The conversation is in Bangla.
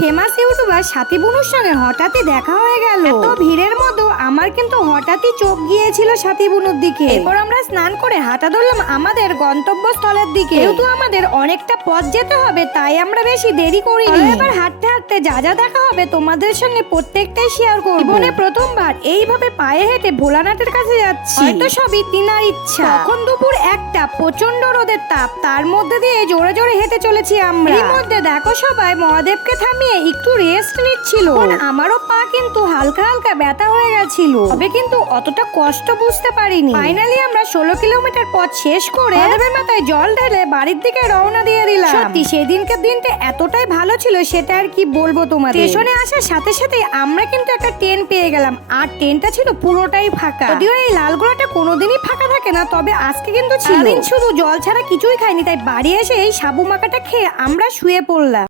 ফেমাস ইউটিউবার সাথী বুনুর সঙ্গে হঠাৎই দেখা হয়ে গেল। তো ভিড়ের মধ্যে আমার কিন্তু হঠাৎই চোখ গিয়েছিল সাথী বুনুর দিকে। এরপর আমরা স্নান করে হাঁটা ধরলাম আমাদের গন্তব্যস্থলের দিকে। যেহেতু আমাদের অনেকটা পথ যেতে হবে তাই আমরা বেশি দেরি করিনি। এবার হাঁটতে হাঁটতে যা যা দেখা হবে তোমাদের সঙ্গে প্রত্যেকটাই শেয়ার করব। জীবনে প্রথমবার এইভাবে পায়ে হেঁটে ভোলানাথের কাছে যাচ্ছি। হয়তো সবই তিনার ইচ্ছা। তখন দুপুর 1টা, প্রচন্ড রোদের তাপ, তার মধ্যে দিয়ে জোরে জোরে হেঁটে চলেছি আমরা। এর মধ্যে দেখো সবাই মহাদেবকে থামিয়ে একটু রেস্ট নিচ্ছিল। আমারও পা কিন্তু হালকা হালকা ব্যথা হয়ে গেছিল, তবে কিন্তু অতটা কষ্ট বুঝতে পারিনি। ফাইনালি আমরা 16 কিলোমিটার পথ শেষ করে মহাদেবের মাথায় জল ঢেলে বাড়ির দিকে রওনা দিয়ে দিলাম। সত্যি সেদিনকার দিনটা এতটাই ভালো ছিল সেটা আর কি বলবো তোমাদের। স্টেশনে আসার সাথে সাথে আমরা কিন্তু একটা ট্রেন পেয়ে গেলাম, আর ট্রেনটা ছিল পুরোটাই ফাঁকা। যদিও এই লালগোলাটা কোনোদিনই ফাঁকা থাকে না, তবে আজকে কিন্তু ছিল। শুধু জল ছাড়া কিছুই খাইনি, তাই বাড়ি এসে এই সাবু মাখাটা খেয়ে আমরা শুয়ে পড়লাম।